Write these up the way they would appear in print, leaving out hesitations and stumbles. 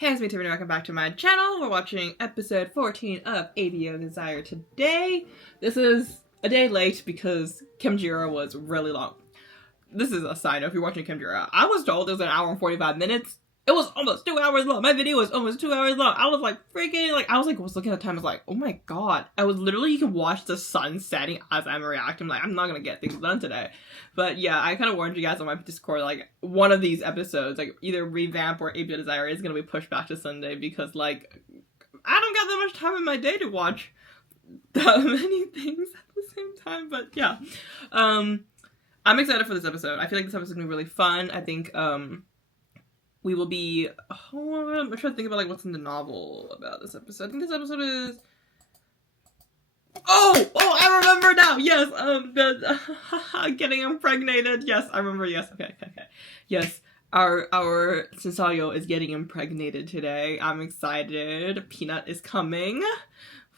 Hey, it's me, Tiffany. Welcome back to my channel. We're watching episode 14 of ABO Desire today. This is a day late because Kimjira was really long. This is a side note if you're watching Kimjira. I was told it was an hour and 45 minutes. It was almost 2 hours long. My video was almost 2 hours long. I was like freaking was looking at the time. I was like, oh my god. I was literally, you can watch the sun setting as I'm reacting. I'm like, I'm not gonna get things done today. But yeah, I kind of warned you guys on my Discord, like, one of these episodes, like, either revamp or ABO Desire is gonna be pushed back to Sunday because, like, I don't got that much time in my day to watch that many things at the same time. But yeah, I'm excited for this episode. I feel like this episode's gonna be really fun. I think, we will be, I'm trying to think about, like, what's in the novel about this episode. I think this episode is, Oh, I remember now. Yes, getting impregnated. Yes, I remember. Yes, okay. Yes, our Shen ShouYou is getting impregnated today. I'm excited. Peanut is coming.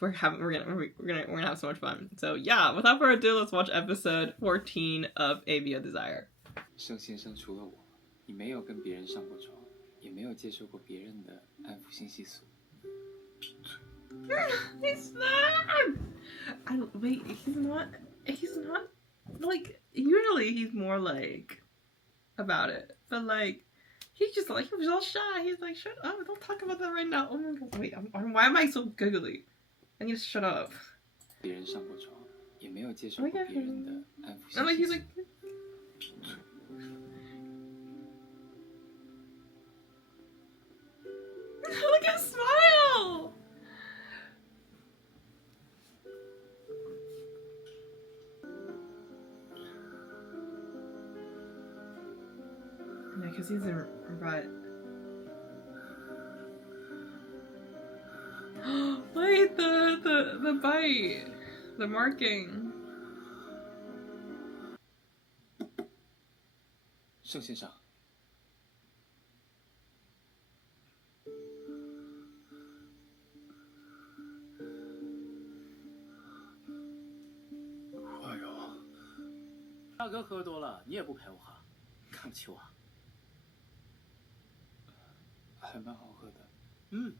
We're gonna have so much fun. So yeah, without further ado, let's watch episode 14 of ABO Desire. 盛先生除了我，你没有跟别人上过床，也没有接受过别人的安抚性系数。 He's not. Wait, he's not. Like, usually he's more like about it, but like he's just like, he was all shy. He's like, shut up, don't talk about that right now. Oh my god, wait, why am I so giggly? I need to shut up. 别人上过床，也没有接受过别人的安抚性系数。 And like he's like. Look at his smile. Yeah, because he's in right. Wait, the bite, the marking. 盛先生，华友，大哥喝多了，你也不陪我喝，看不起我？ 还蛮好喝的。嗯。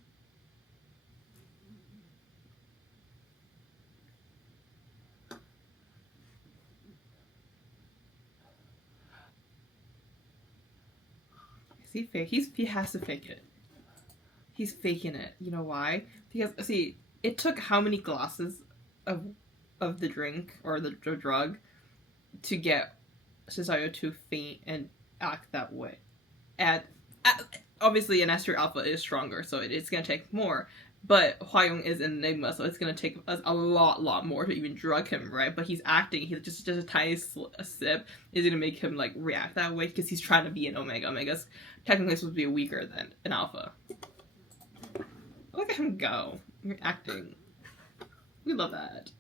Is he fake? He has to fake it. He's faking it. You know why? Because see, it took how many glasses of the drink or the drug to get Shen ShouYou to faint and act that way. And obviously an S-tier alpha is stronger, so it's gonna take more. But Hua Yong is an Enigma, so it's gonna take us a lot more to even drug him, right? But he's acting. He's just a tiny sip is gonna make him like react that way because he's trying to be an Omega. Omega's technically supposed to be weaker than an alpha. Look at him go. You're acting. We love that.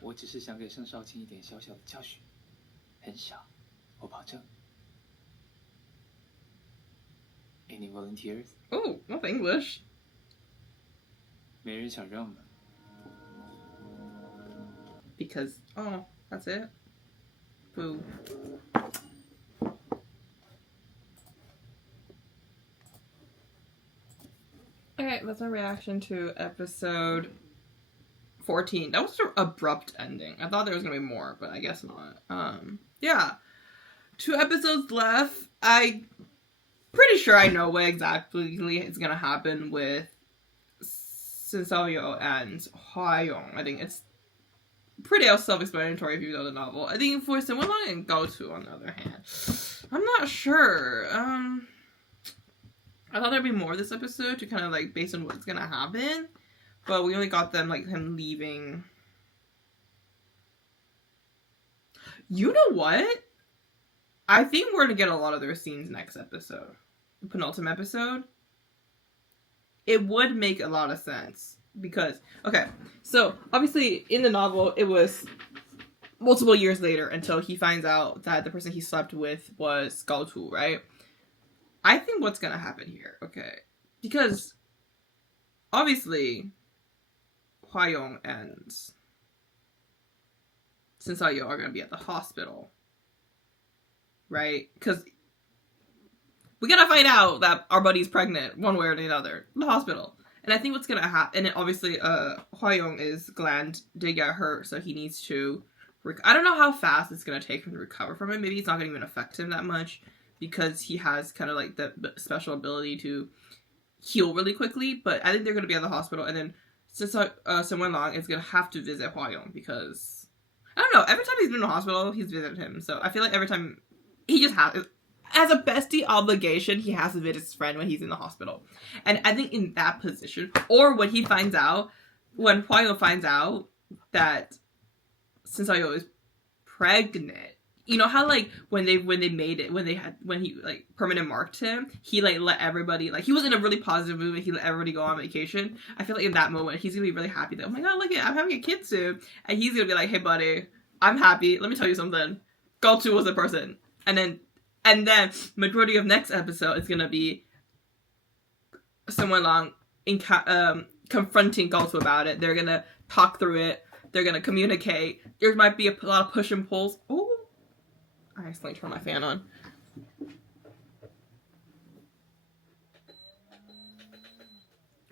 我只是想给盛少卿一点小小的教训，很小，我保证。Any volunteers? Oh, not English. 没人想让吗？ Because, oh, that's it? Boo. Alright, that's our reaction to episode 14. That was an abrupt ending. I thought there was gonna be more, but I guess not. Yeah. 2 episodes left. I'm pretty sure I know what exactly is gonna happen with Shen ShouYou and Hua Yong. I think it's pretty self-explanatory if you know the novel. I think for Shen ShouYou and Go-To, on the other hand, I'm not sure. I thought there'd be more this episode to kind of like based on what's gonna happen, but we only got them like him leaving. You know what? I think we're gonna get a lot of their scenes next episode, the penultimate episode. It would make a lot of sense because, okay, so obviously in the novel it was multiple years later until he finds out that the person he slept with was Go-To, right? I think what's gonna happen here, okay, because obviously Hua Yong and Shen ShouYou are gonna be at the hospital. right? Because we gotta find out that our buddy's pregnant one way or the other in the hospital. And I think what's gonna happen, and obviously, Hua Yong is gland did get hurt, so he needs to. I don't know how fast it's gonna take him to recover from it. Maybe it's not gonna even affect him that much because he has kind of like the special ability to heal really quickly. But I think they're gonna be at the hospital, and then since Sun Long is gonna have to visit Hua Yong because I don't know. Every time he's been in the hospital, he's visited him. So I feel like every time he just has. As a bestie obligation, he has to visit his friend when he's in the hospital. And I think in that position, or when he finds out, when Hua Yong finds out that Shen ShouYou is pregnant, you know how like when he like permanent marked him, he like let everybody, like he was in a really positive mood and he let everybody go on vacation. I feel like in that moment, he's gonna be really happy that, oh my god, look it, I'm having a kid soon. And he's gonna be like, hey buddy, I'm happy. Let me tell you something. Galtu was the person. And then majority of next episode is gonna be someone long confronting Galtu about it. They're gonna talk through it. They're gonna communicate. There might be a lot of push and pulls. Oh, I accidentally turned my fan on.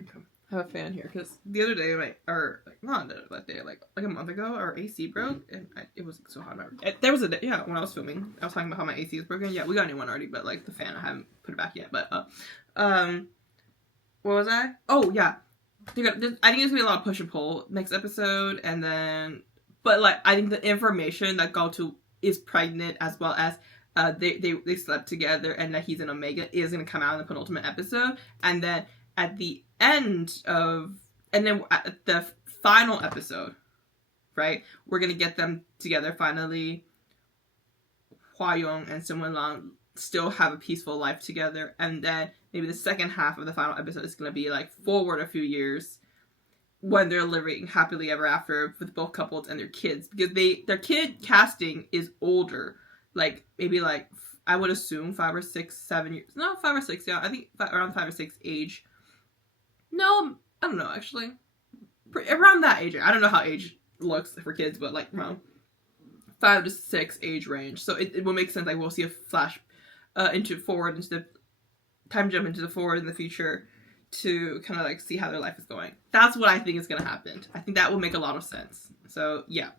Okay. I have a fan here because the other day, like a month ago, our AC broke and it was so hot. There was a day, yeah, when I was filming, I was talking about how my AC is broken. Yeah, we got a new one already, but like the fan, I haven't put it back yet. But what was I? Oh yeah, I think there's gonna be a lot of push and pull next episode, and then, but like I think the information that Galtu is pregnant as well as they slept together and that he's an Omega is gonna come out in the penultimate episode, and then at the end of, and then at the final episode, right, we're gonna get them together finally. Hua Yong and Sun Long still have a peaceful life together, and then maybe the second half of the final episode is gonna be like forward a few years when they're living happily ever after with both couples and their kids, because their kid casting is older, like maybe like I would assume 5 or 6, 7 years. No, 5 or 6. Yeah, I think around 5 or 6 age. No, I don't know actually. Around that age. I don't know how age looks for kids, but like around 5 to 6 age range. So it will make sense. Like we'll see a flash into the time jump into the forward in the future to kind of like see how their life is going. That's what I think is gonna happen. I think that will make a lot of sense. So yeah.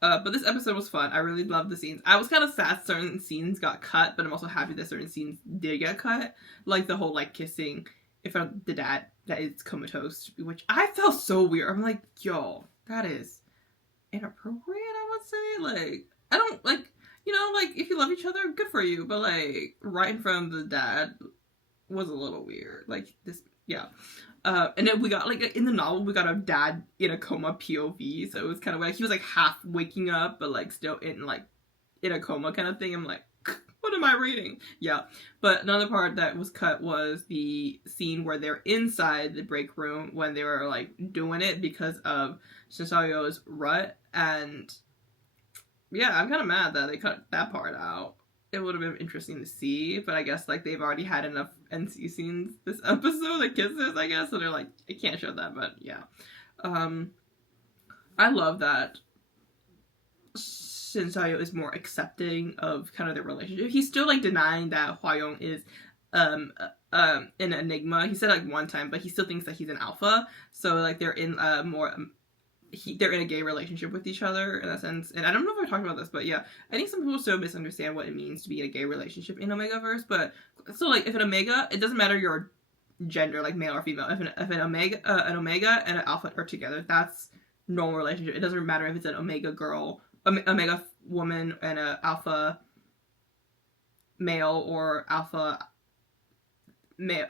But this episode was fun. I really loved the scenes. I was kind of sad certain scenes got cut, but I'm also happy that certain scenes did get cut. Like the whole like kissing in front of the dad that is comatose, which I felt so weird. I'm like, yo, that is inappropriate, I would say. Like, I don't like, you know, like if you love each other, good for you. But like right in front of the dad was a little weird. Like this, yeah. And then we got like in the novel we got a dad in a coma POV, so it was kind of like he was like half waking up but like still in a coma kind of thing. I'm like, what am I reading? Yeah. But another part that was cut was the scene where they're inside the break room when they were like doing it because of Shen ShouYou's rut, and yeah, I'm kind of mad that they cut that part out. It would have been interesting to see, but I guess like they've already had enough NC scenes this episode, like kisses, I guess, so they're like, I can't show that, but yeah. I love that Shen ShouYou is more accepting of kind of their relationship. He's still like denying that Hua Yong is an enigma. He said like one time, but he still thinks that he's an alpha. So like they're in they're in a gay relationship with each other in that sense. And I don't know if I talked about this, but yeah, I think some people still misunderstand what it means to be in a gay relationship in Omegaverse. But so like if an Omega, it doesn't matter your gender, like male or female. If an Omega and an alpha are together, that's normal relationship. It doesn't matter if it's an Omega girl, Omega woman and an alpha male, or alpha male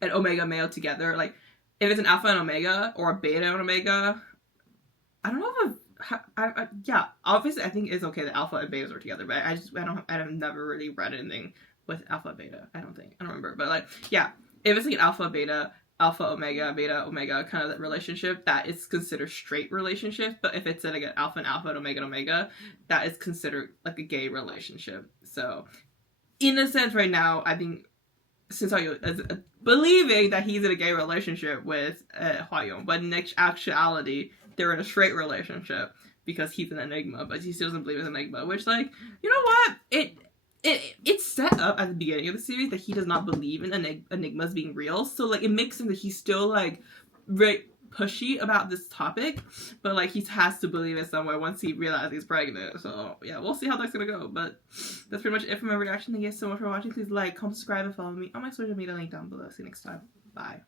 and Omega male together. Like if it's an alpha and Omega or a beta and Omega, I don't know if yeah, obviously I think it's okay that alpha and betas are together, but I've never really read anything with alpha beta. I don't remember, but like yeah, if it's like an alpha beta omega beta omega kind of relationship, that is considered straight relationship. But if it's like an alpha and omega, that is considered like a gay relationship. So in a sense, right now I think Shen ShouYou is believing that he's in a gay relationship with Hua Yong, but in actuality they're in a straight relationship. because he's an enigma, but he still doesn't believe in enigma. Which, like, you know what? It's set up at the beginning of the series that he does not believe in enigmas being real. So, like, it makes sense that he's still, like, very pushy about this topic, but, like, he has to believe it somewhere once he realizes he's pregnant. So, yeah, we'll see how that's gonna go. But that's pretty much it for my reaction. Thank you guys so much for watching. Please like, comment, subscribe, and follow me on my social media link down below. See you next time. Bye.